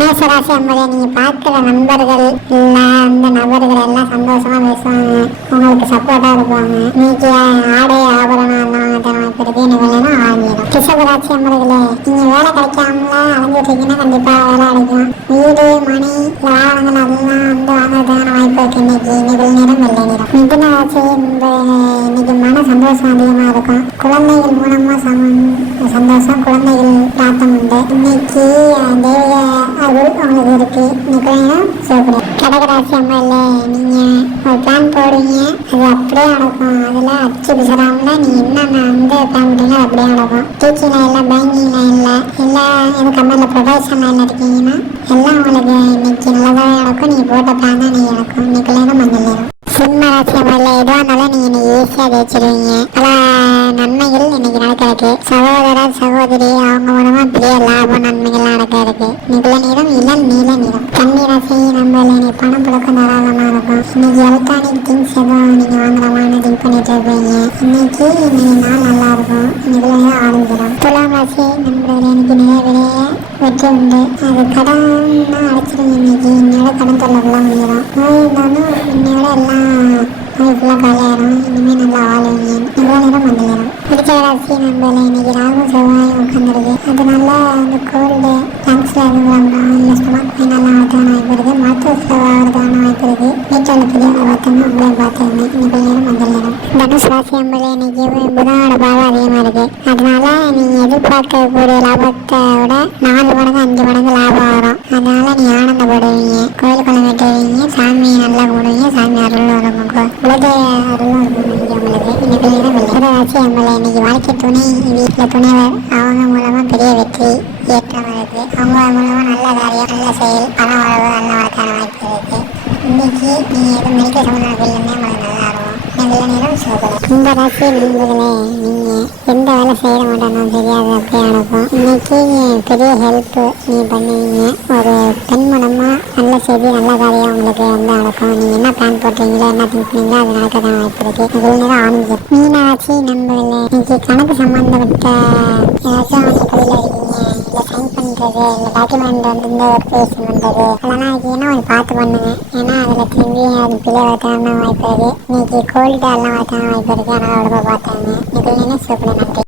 மேசராசி அம்மலை நீங்க பார்க்கிற நண்பர்கள் இல்ல அந்த நபர்கள் எல்லாம் சந்தோஷமா பேசுவாங்க. உங்களுக்கு சப்போர்ட்டா இருப்பாங்க. இன்னைக்கு ஆடை ஆபரணம் எல்லாம் வாங்க எனக்கு இல்லைன்னா ஆகிடும் ரிஷபராசி வேலை கிடைக்காமல அலைஞ்சிட்டு இருக்கீங்கன்னா வேலை கிடைக்கும். வீடு மணி வாகனங்கள் அதெல்லாம் வந்து வாங்குறதுக்கான வாய்ப்பு இருக்கு இன்னைக்கு. நேரம் வெள்ளை மிதுன ராசி இன்னைக்கு மன சந்தோஷம் இருக்கும். குழந்தைகள் மூலமா சந்தோஷம் குழந்தைகள் பிரார்த்தம் உண்டு. இன்னைக்கு தெய்வ இருக்கு இன்னைக்கு வேணும் சிவப்படி கடகராசி அம்மா இல்லை நீங்க ஒரு பிளான் போடுவீங்க அது அப்படியே நடக்கும். அதுல அச்சு பிசராமல நீ என்னென்ன வந்து பிளான் அது அப்படியே நடக்கும். டீச்சிங் லைன்ல பேங்கிங் லைன்ல இல்ல எது கம்பெனில ப்ரொடக்ஷன் லைன்ல இருக்கீங்கன்னா எல்லாம் உங்களுக்கு இன்னைக்கு நல்லதாவே நடக்கும். நீங்க போட்ட பிளான் தான் நீங்க நடக்கும். இன்னைக்கு நேரம் மஞ்சள் நேரம் சிம்ம ராசி அம்மாவில் எதுவாக இருந்தாலும் நீங்கள் இன்னைக்கு ஈஸியாக ஜெயிச்சிருவீங்க. பல நன்மைகள் இன்னைக்கு நடக்க இருக்கு சகோதரர் சகோதரி அவங்க மூலமா பெரிய லாபம் நன்மைகள் நடக்க இருக்கு. நில நிறம் இளம் நீல நிறம் கன்னி ராசி நம்மள இன்னைக்கு பணம் புழக்கம் தாராளமா இருக்கும். இன்னைக்கு எலக்ட்ரானிக் திங்ஸ் எதுவும் நீங்க வாங்குறமான திங்க் பண்ணிட்டு இருப்பீங்க இன்னைக்கு இன்னைக்கு நாள் நல்லா இருக்கும். நிகழ நேரம் ஆரம்பிச்சிடும் துலாம் ராசி நம்மள இன்னைக்கு நிறைய விடைய வெற்றி உண்டு. அது கடன் அடைச்சிருங்க இன்னைக்கு. இன்னையோட கடன் தொல்லைலாம் முடிஞ்சிடும் நோய் இருந்தாலும் இன்னையோட எல்லாம் நோய் ஃபுல்லாக காலியாயிரும். இனிமேல் நல்லா வாழுவீங்க. நிகழ நேரம் மஞ்சள் நேரம் பிடிச்ச ராசி நம்மள இன்னைக்கு ராகும் செவ்வாயும் உட்காந்துருது அதனால அந்த கோல்டு லங்ஸில் எதுவும் இல்லை ஸ்டொமக் பெயின் எல்லாம் வரதுக்கான வாய்ப்பு மருத்துவ செலவு ஆகிறதான வாய்ப்பு இருக்குது வீட்டில் பெரியவங்க பார்த்தோம்னா உங்களே பார்த்துருங்க இன்னைக்கு நேரம் மஞ்சள் நேரம் தனுஷ் ராசி நம்மள இன்னைக்கு புதனோட பாகம் அதிகமாக இருக்குது அதனால நீங்கள் எதிர்பார்க்கக்கூடிய லாபத்தை விட நாலு மடங்கு அஞ்சு மடங்கு லாபம் வரும். அதனால நீ ஆனந்தப்படுவீங்க. கோயில் குளம் வெட்டுவீங்க சாமி நல்லா கும்பிடுவீங்க. சாமி அருள் வரும் உலக அருளும் இருக்கும் இன்னைக்கு உங்களுக்கு இன்னைக்கு நேரம் வெள்ளை ராசி நம்மள இன்னைக்கு வாழ்க்கை துணை வீட்டில் துணைவர். அவங்க மூலமாக பெரிய வெற்றி ஏற்றம் இருக்கு அவங்க மூலமாக நல்ல காரியம் நல்ல செயல் பண வரவு நல்ல வரக்கான வாய்ப்பு இருக்கு. இன்னைக்கு நீங்கள் எதுவும் மெடிக்கல் சம்பந்தமான ஃபீல்டுமே உங்களுக்கு நல்லா இருக்கும் இந்த ராசி நண்பர்களே நீங்கள் எந்த வேலை செய்ய மாட்டேன்னு தெரியாது அப்படியே நடக்கும் இன்னைக்கு பெரிய ஹெல்ப் நீ பண்ணுவீங்க. ஒரு பெண் மூலமா நல்ல செய்தி நல்ல காரியம் உங்களுக்கு வந்து நடக்கும் நீங்கள் என்ன பிளான் போட்டீங்களோ என்ன திங்க் பண்ணீங்களோ அது நடக்க தான் வாய்ப்பு இருக்கு. இதில் நேரம் ஆரம்பிக்கும் மீனாட்சி நண்பர்களே இன்னைக்கு கணக்கு சம்மந்தப்பட்ட ஏதாச்சும் வந்து தொழில இருக்கீங்க இல்லை சைன் பண்ணுறது இல்லை டாக்குமெண்ட் வந்து இந்த வெரிஃபிகேஷன் பண்ணுறது அதெல்லாம் இருக்கீங்கன்னா கொஞ்சம் பார்த்து பண்ணுங்க. ஏன்னா அதில் திரும்பி அது பிள்ளை வரத்தான வாய்ப்பு இருக்குது இன்னைக்கு கோல்டு எல்லாம் வரத்தான வாய்ப்பு இருக்குது அதனால் உடம்பை பார்த்தாங்க இன்னைக்கு என்ன சூப்பர் நன்றி.